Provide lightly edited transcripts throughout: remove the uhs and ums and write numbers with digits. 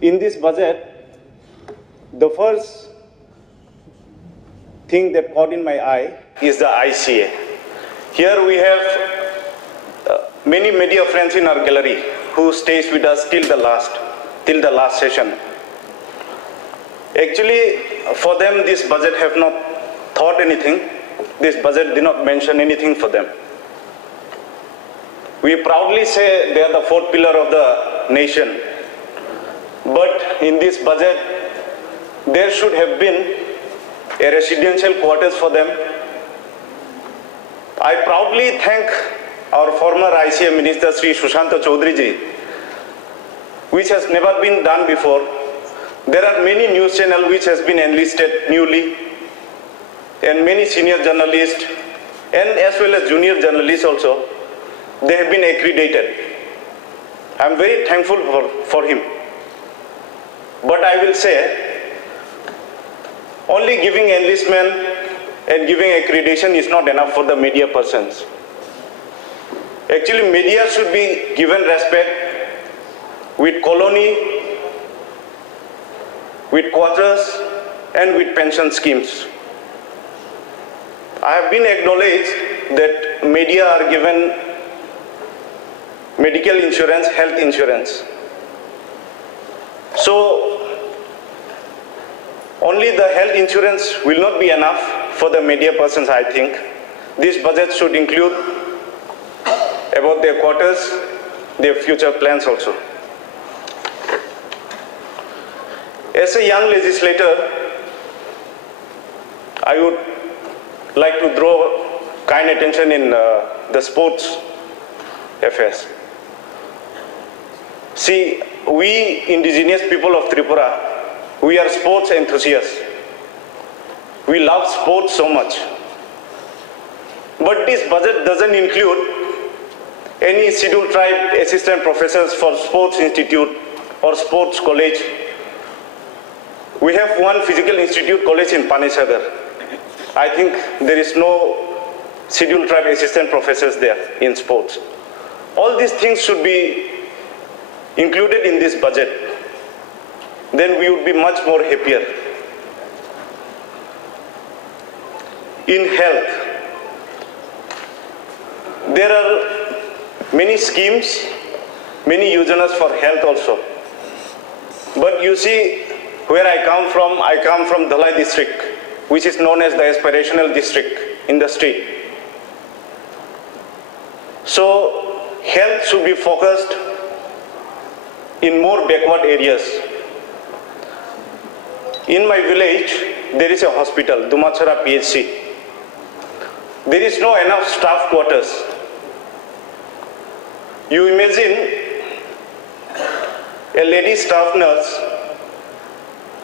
In this budget, the first thing that caught in my eye is the ICA. Here we have many media friends in our gallery who stays with us till the last session. Actually, for them, this budget have not thought anything. This budget did not mention anything for them. We proudly say they are the fourth pillar of the nation. But in this budget, there should have been a residential quarters for them. I proudly thank our former ICA Minister Sri Sushanta Chaudhary ji, which has never been done before. There are many news channels which has been enlisted newly, and many senior journalists and as well as junior journalists also. They have been accredited. I am very thankful for him. But I will say, only giving enlistment and giving accreditation is not enough for the media persons. Actually, media should be given respect with colony, with quarters, and with pension schemes. I have been acknowledged that media are given medical insurance, health insurance. So, only the health insurance will not be enough for the media persons, I think. This budget should include about their quarters, their future plans also. As a young legislator, I would like to draw kind attention in the sports affairs. See, we indigenous people of Tripura, we are sports enthusiasts. We love sports so much. But this budget doesn't include any scheduled tribe assistant professors for sports institute or sports college. We have one physical institute college in Panesagar. I think there is no scheduled tribe assistant professors there in sports. All these things should be included in this budget. Then we would be much more happier. In health, there are many schemes, many yojanas for health also. But you see, where I come from Dhalai district, which is known as the aspirational district in the state. So, health should be focused in more backward areas. In my village, there is a hospital, Dumachara PHC. There is no enough staff quarters. You imagine a lady staff nurse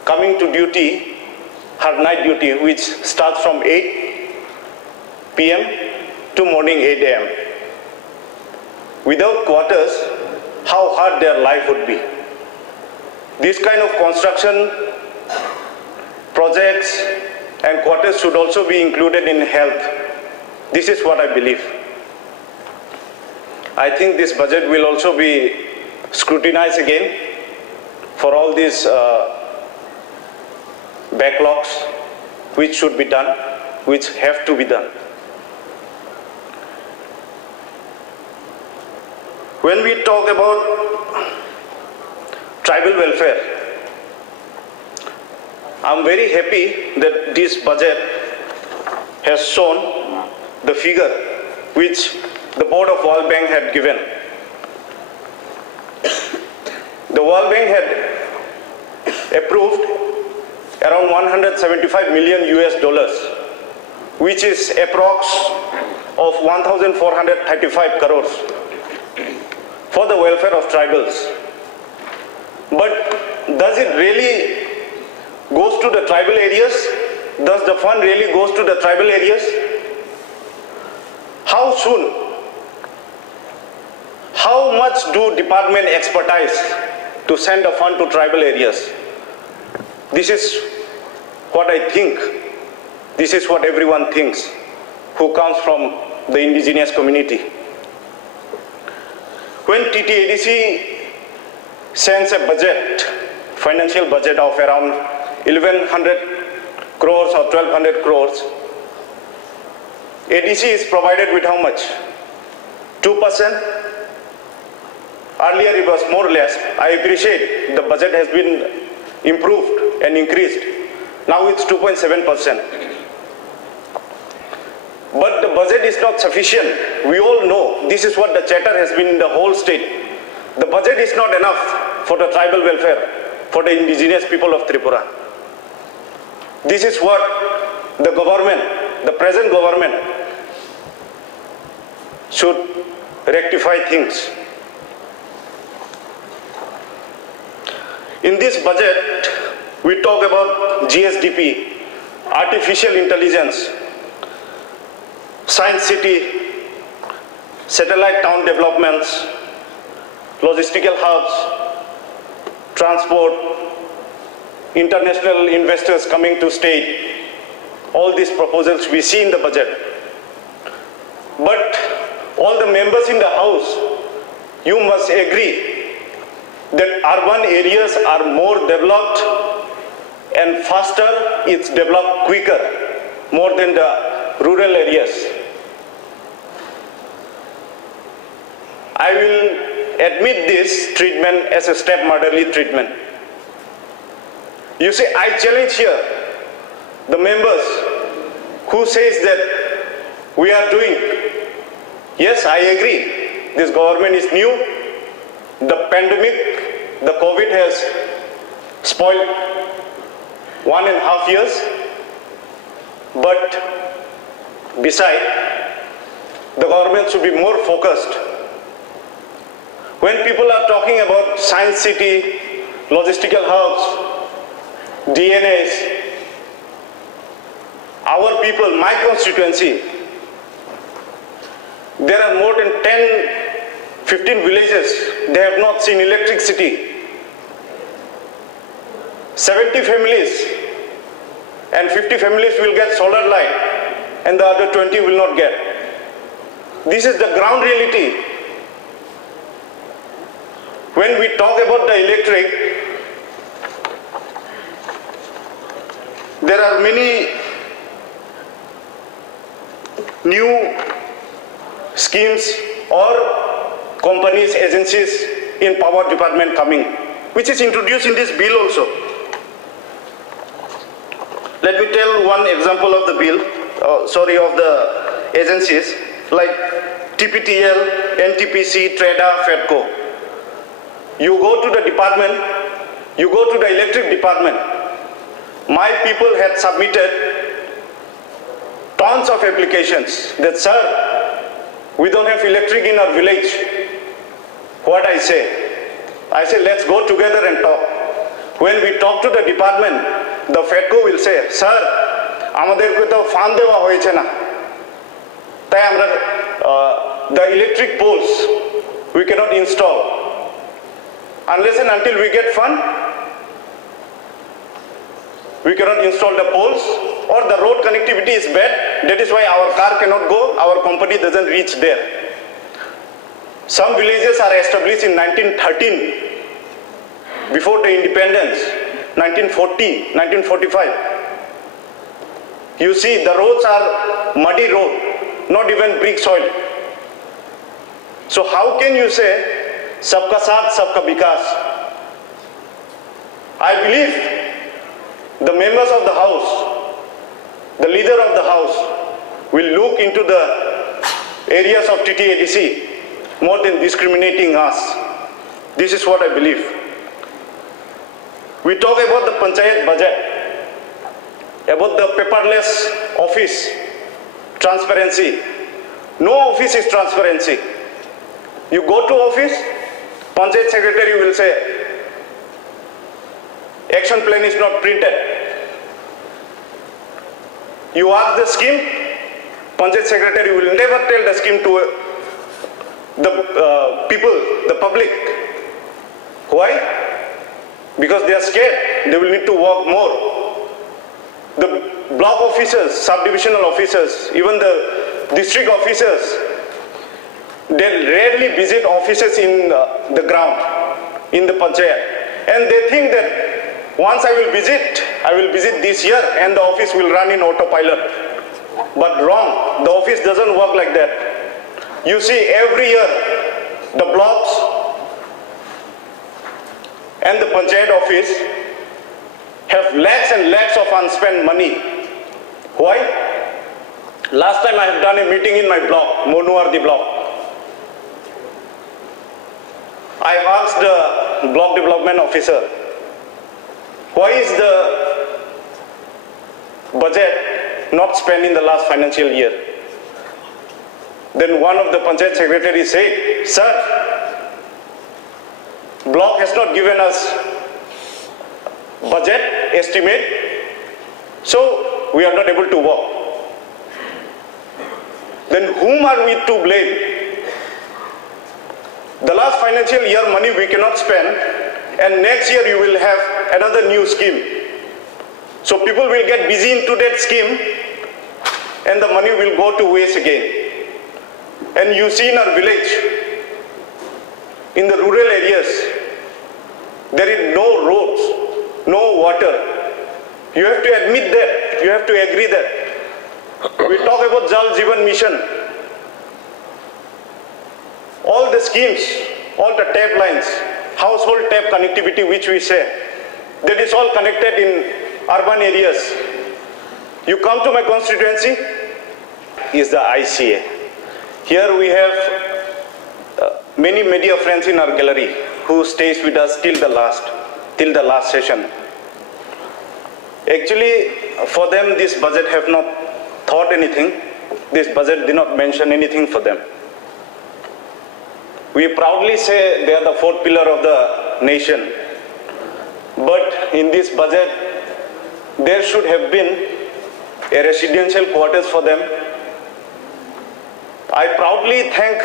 coming to duty, her night duty, which starts from 8 p.m. to morning 8 a.m. Without quarters, how hard their life would be. This kind of construction projects and quarters should also be included in health. This is what I believe. I think this budget will also be scrutinized again for all these backlogs which should be done, which have to be done. When we talk about tribal welfare, I'm very happy that this budget has shown the figure which the Board of World Bank had given. The World Bank had approved around 175 million US dollars, which is approx of 1,435 crores for the welfare of tribals. But does it really goes to the tribal areas? Does the fund really goes to the tribal areas? How soon? How much do department expertise to send a fund to tribal areas? This is what I think. This is what everyone thinks who comes from the indigenous community. When Ttaadc sends a budget financial budget of around 1100 crores or 1200 crores. ADC is provided with how much? 2%? Earlier it was more or less. I appreciate the budget has been improved and increased. Now it's 2.7%. But the budget is not sufficient. We all know this is what the chatter has been in the whole state. The budget is not enough for the tribal welfare, for the indigenous people of Tripura. This is what the government, the present government, should rectify things. In this budget, we talk about GSDP, artificial intelligence, science city, satellite town developments, logistical hubs, transport, international investors coming to state. All these proposals we see in the budget. But all the members in the house, you must agree that urban areas are more developed and faster, it's developed quicker, more than the rural areas. I will admit this treatment as a stepmotherly treatment. You see, I challenge here the members who says that we are doing. Yes, I agree. This government is new. The pandemic, the COVID has spoiled 1.5 years. But besides, the government should be more focused. When people are talking about science city, logistical hubs, DNAs, our people, my constituency, there are more than 10, 15 villages, they have not seen electricity. 70 families and 50 families will get solar light and the other 20 will not get. This is the ground reality. When we talk about the electric, there are many new schemes or companies, agencies in power department coming, which is introduced in this bill also. Let me tell one example of the bill, of the agencies like TPTL, NTPC, TREDA, FEDCO. You go to the department, you go to the electric department. My people had submitted tons of applications that, sir, we don't have electric in our village. What I say? I say, let's go together and talk. When we talk to the department, the FEDCO will say, sir, আমাদের কো তো fund দেওয়া হয়েছে না তাই আমরা the electric poles we cannot install unless and until we get fund. We cannot install the poles, or the road connectivity is bad. That is why our car cannot go, our company doesn't reach there. Some villages are established in 1913, before the independence, 1940, 1945. You see, the roads are muddy road, not even brick soil. So how can you say, sabka saath, sabka vikas? I believe the members of the house, the leader of the house, will look into the areas of Ttaadc more than discriminating us. This is what I believe. We talk about the panchayat budget, about the paperless office, transparency. No office is transparency. You go to office, panchayat secretary will say, action plan is not printed. You ask the scheme, panchayat secretary will never tell the scheme to the people, the public. Why? Because they are scared. They will need to work more. The block officers, subdivisional officers, even the district officers, they rarely visit offices in the ground, in the panchayat. And they think that once I will visit this year and the office will run in autopilot. But wrong, the office doesn't work like that. You see, every year, the blocks and the Panchayat office have lakhs and lakhs of unspent money. Why? Last time I have done a meeting in my block, Monuardi block. I asked the block development officer, why is the budget not spent in the last financial year? Then one of the Panchayat secretaries said, sir, block has not given us budget estimate, so we are not able to work. Then whom are we to blame? The last financial year money we cannot spend, and next year you will have another new scheme. So people will get busy into that scheme and the money will go to waste again. And you see in our village, in the rural areas, there is no roads, no water. You have to admit that, you have to agree that. We talk about Jal Jeevan Mission. All the schemes, all the tap lines, household tap connectivity which we say, that is all connected in urban areas. You come to my constituency, is the ICA. Here we have many media friends in our gallery who stays with us till the last session. Actually, for them this budget have not thought anything. This budget did not mention anything for them. We proudly say they are the fourth pillar of the nation. But in this budget, there should have been a residential quarters for them. I proudly thank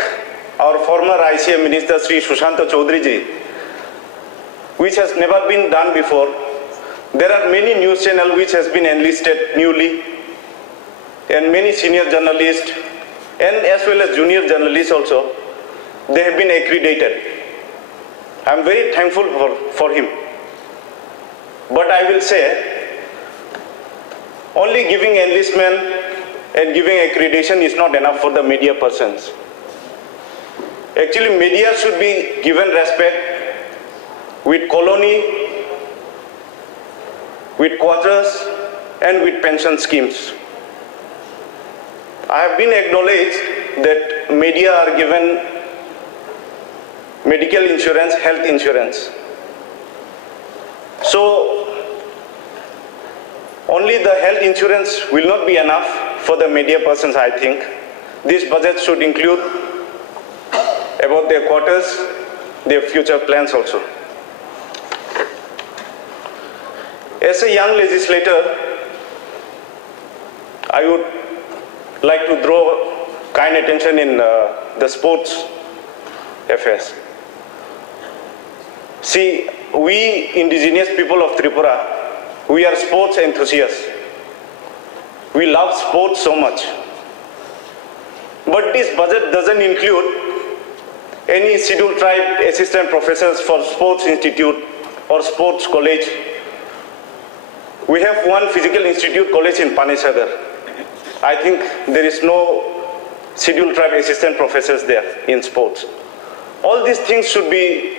our former ICA Minister Sri Sushanta Chaudhary ji, which has never been done before. There are many news channels which has been enlisted newly, and many senior journalists and as well as junior journalists also. They have been accredited. I am very thankful for him. But I will say, only giving enlistment and giving accreditation is not enough for the media persons. Actually, media should be given respect with colony, with quarters, and with pension schemes. I have been acknowledged that media are given medical insurance, health insurance. So, only the health insurance will not be enough for the media persons, I think. This budget should include about their quarters, their future plans also. As a young legislator, I would like to draw kind attention in the sports affairs. See, we indigenous people of Tripura, we are sports enthusiasts. We love sports so much. But this budget doesn't include any scheduled tribe assistant professors for sports institute or sports college. We have one physical institute college in Panesagar. I think there is no scheduled tribe assistant professors there in sports. All these things should be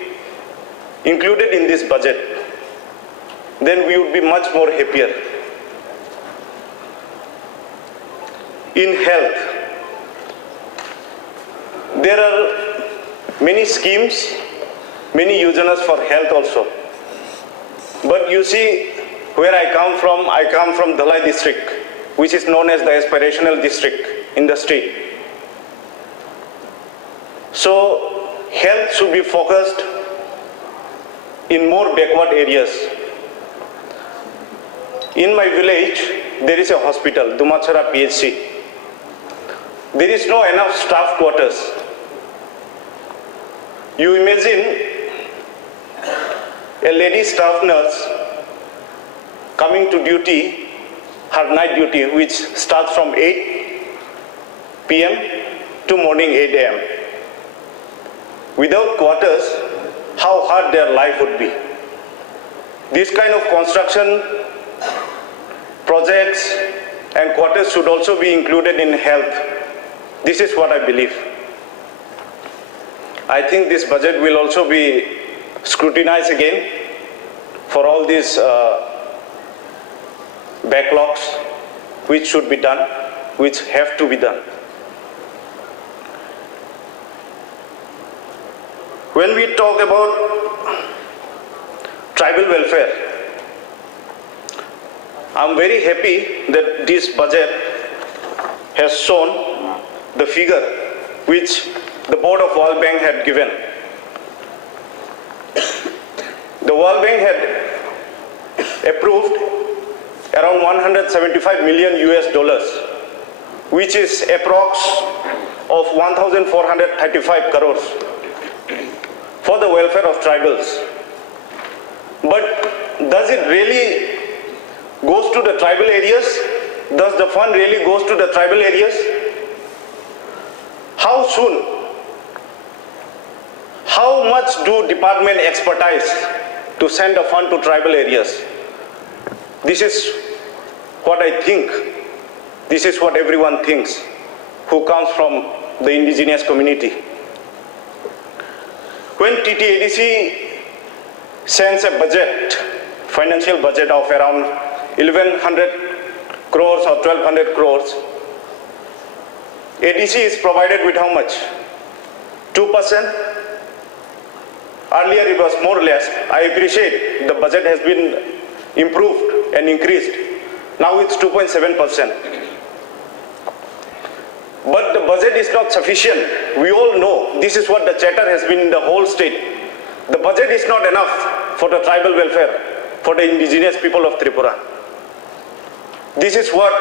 included in this budget. Then we would be much more happier. In health, there are many schemes, many yojanas for health also. But you see, where I come from Dhalai district, which is known as the aspirational district in the state. So, health should be focused in more backward areas. In my village, there is a hospital, Dumachara PHC. There is no enough staff quarters. You imagine a lady staff nurse coming to duty, her night duty, which starts from 8 p.m. to morning 8 a.m. Without quarters, how hard their life would be. This kind of construction projects and quarters should also be included in health. This is what I believe. I think this budget will also be scrutinized again for all these backlogs which should be done, which have to be done. When we talk about tribal welfare, I'm very happy that this budget has shown the figure which the Board of World Bank had given. The World Bank had approved around 175 million US dollars, which is approx of 1,435 crores for the welfare of tribals. But does it really goes to the tribal areas? Does the fund really goes to the tribal areas? How soon? How much do department expertise to send a fund to tribal areas? This is what I think. This is what everyone thinks who comes from the indigenous community. When Ttaadc sends a budget, financial budget of around 1,100 crores or 1,200 crores, ADC is provided with how much? 2%? Earlier it was more or less. I appreciate the budget has been improved and increased. Now it's 2.7%. But the budget is not sufficient. We all know this is what the chatter has been in the whole state. The budget is not enough for the tribal welfare, for the indigenous people of Tripura. This is what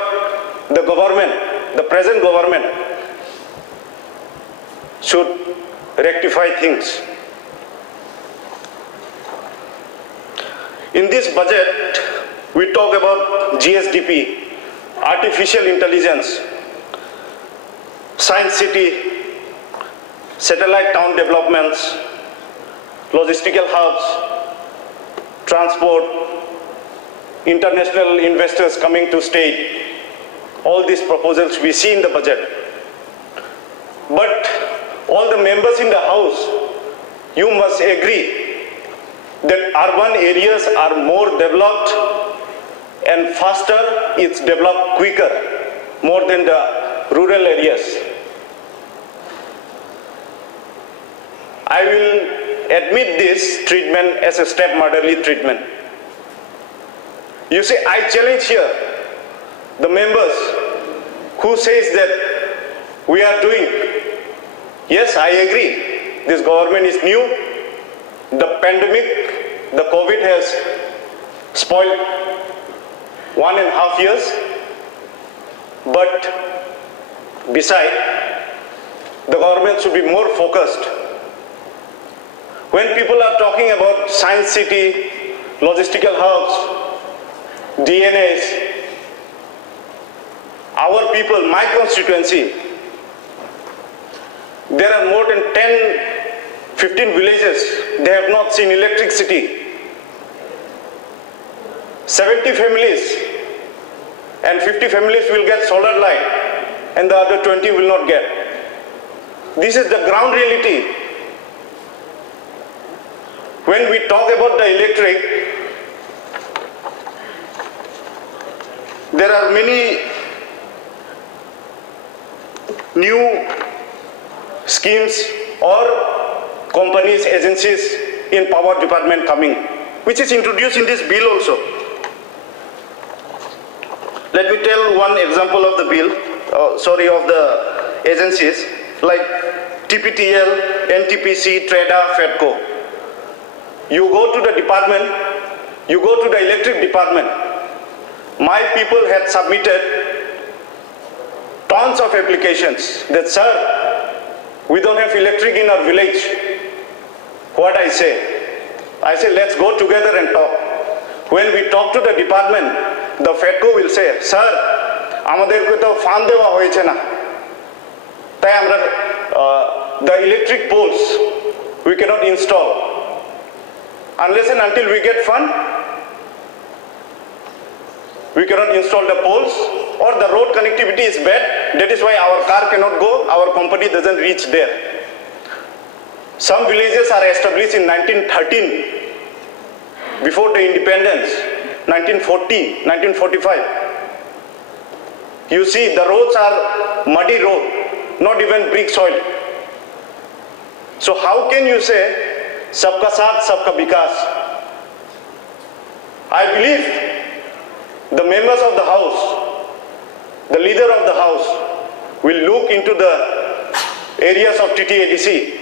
the government, the present government, should rectify things. In this budget, we talk about GSDP, artificial intelligence, science city, satellite town developments, logistical hubs, transport, international investors coming to state, all these proposals we see in the budget. But all the members in the house, you must agree that urban areas are more developed and faster, it's developed quicker, more than the rural areas. I will admit this treatment as a stepmotherly treatment. You see, I challenge here the members who says that we are doing. Yes, I agree. This government is new. The pandemic, the COVID has spoiled 1.5 years. But beside, the government should be more focused. When people are talking about science city, logistical hubs, DNAs, our people, my constituency, there are more than 10-15 villages, they have not seen electricity. 70 families and 50 families will get solar light and the other 20 will not get. This is the ground reality. When we talk about the electric, there are many new schemes or companies, agencies in power department coming, which is introduced in this bill also. Let me tell one example of the bill, of the agencies, like TPTL, NTPC, TRADA, FEDCO. You go to the department, you go to the electric department. My people had submitted tons of applications that, sir, we don't have electric in our village. What I say, let's go together and talk. When we talk to the department, the FEDCO will say, sir, আমাদেরকে তো fund দেওয়া হয়েছে না, তাই আমরা the electric poles we cannot install unless and until we get fund. We cannot install the poles, or the road connectivity is bad. That is why our car cannot go, our company doesn't reach there. Some villages are established in 1913, before the independence, 1940, 1945. You see, the roads are muddy road, not even brick soil. So how can you say, Sabka Saath, Sabka Vikas? I believe the members of the house, the leader of the house, will look into the areas of Ttaadc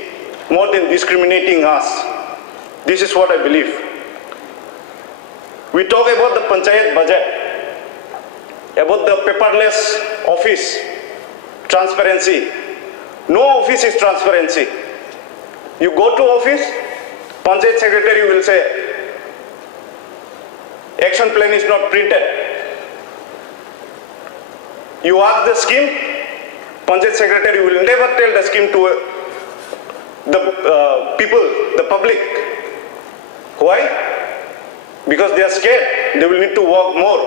more than discriminating us. This is what I believe. We talk about the panchayat budget, about the paperless office, transparency. No office is transparency. You go to office, panchayat secretary will say, action plan is not printed. You ask the scheme, panchayat secretary will never tell the scheme to the people, the public. Why? Because they are scared. They will need to work more.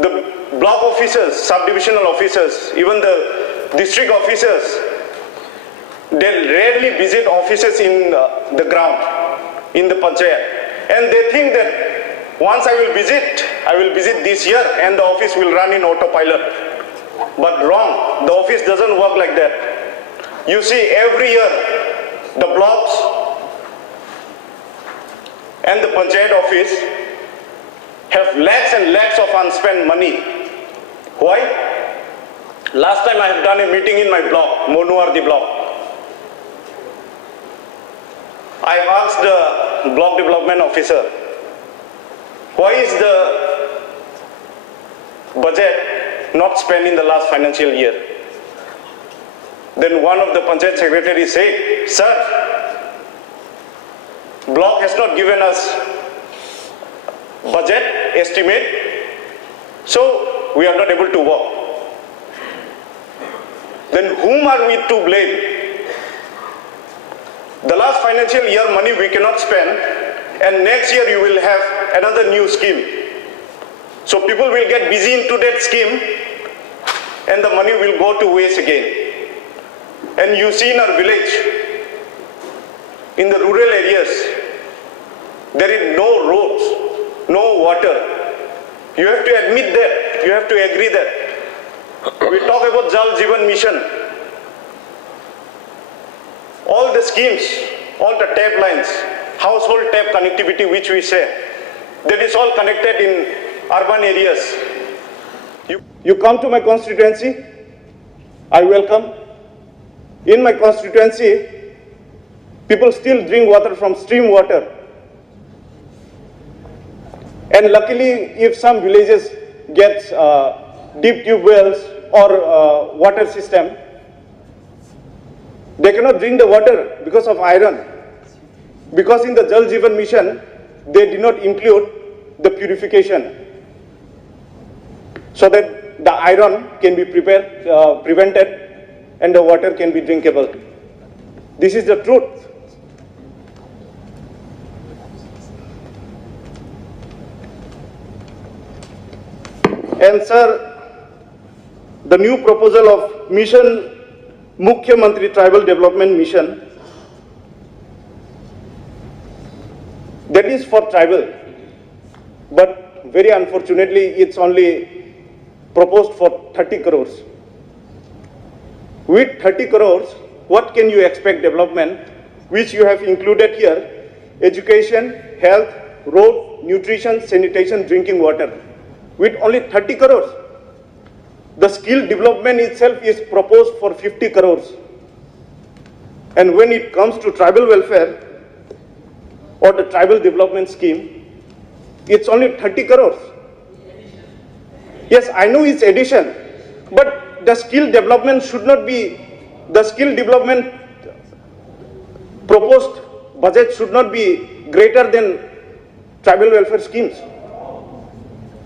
The block officers, subdivisional officers, even the district officers, they rarely visit offices in the ground, in the panchayat. And they think that once I will visit this year and the office will run in autopilot. But wrong, the office doesn't work like that. You see, every year, the blocks and the panchayat office have lakhs and lakhs of unspent money. Why? Last time I have done a meeting in my block, Monuardi block. I asked the block development officer, why is the budget not spent in the last financial year? Then one of the panchayat secretaries said, sir, block has not given us budget estimate, so we are not able to work. Then whom are we to blame? The last financial year money we cannot spend, and next year you will have another new scheme. So people will get busy into that scheme and the money will go to waste again. And you see in our village, in the rural areas, there is no roads, no water. You have to admit that, you have to agree that. We talk about Jal Jeevan Mission. All the schemes, all the tap lines, household tap connectivity which we say, that is all connected in urban areas. You come to my constituency, I welcome. In my constituency, people still drink water from stream water. And luckily, if some villages get deep tube wells or water system, they cannot drink the water because of iron. Because in the Jal Jeevan Mission, they did not include the purification, so that the iron can be prevented and the water can be drinkable. This is the truth. And sir, the new proposal of mission, Mukhya Mantri Tribal Development Mission, that is for tribal, but very unfortunately it's only proposed for 30 crores. With 30 crores, what can you expect development, which you have included here? Education, health, road, nutrition, sanitation, drinking water. With only 30 crores. The skill development itself is proposed for 50 crores. And when it comes to tribal welfare or the tribal development scheme, it's only 30 crores. Yes, I know it's addition, but the skill development should not be, the skill development proposed budget should not be greater than tribal welfare schemes.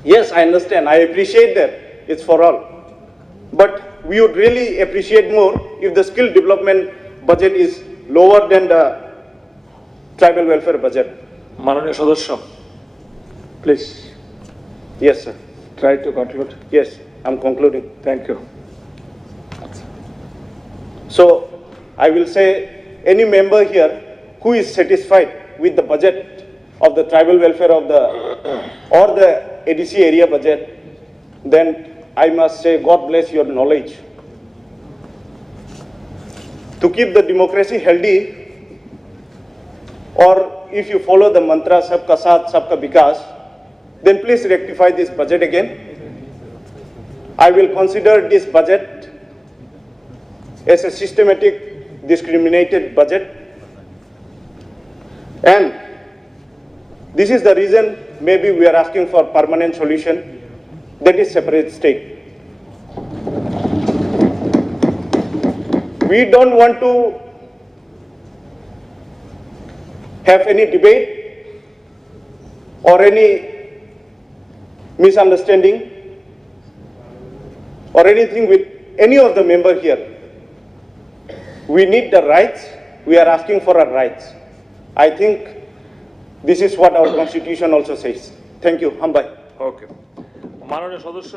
Yes, I understand, I appreciate that, it's for all. But we would really appreciate more if the skill development budget is lower than the tribal welfare budget. Manoniya Sodasya, please. Yes, sir. Try to conclude. Yes, I'm concluding. Thank you. So, I will say any member here who is satisfied with the budget of the tribal welfare of the or the ADC area budget, then I must say God bless your knowledge. To keep the democracy healthy, or if you follow the mantra Sabka Saath, Sabka Vikas, then please rectify this budget again. I will consider this budget as a systematic, discriminated budget. And this is the reason maybe we are asking for permanent solution, that is separate state. We don't want to have any debate or any misunderstanding or anything with any of the member here. We need the rights. We are asking for our rights. I think this is what our constitution also says. Thank you. Hambai. Okay. মাননীয় সদস্য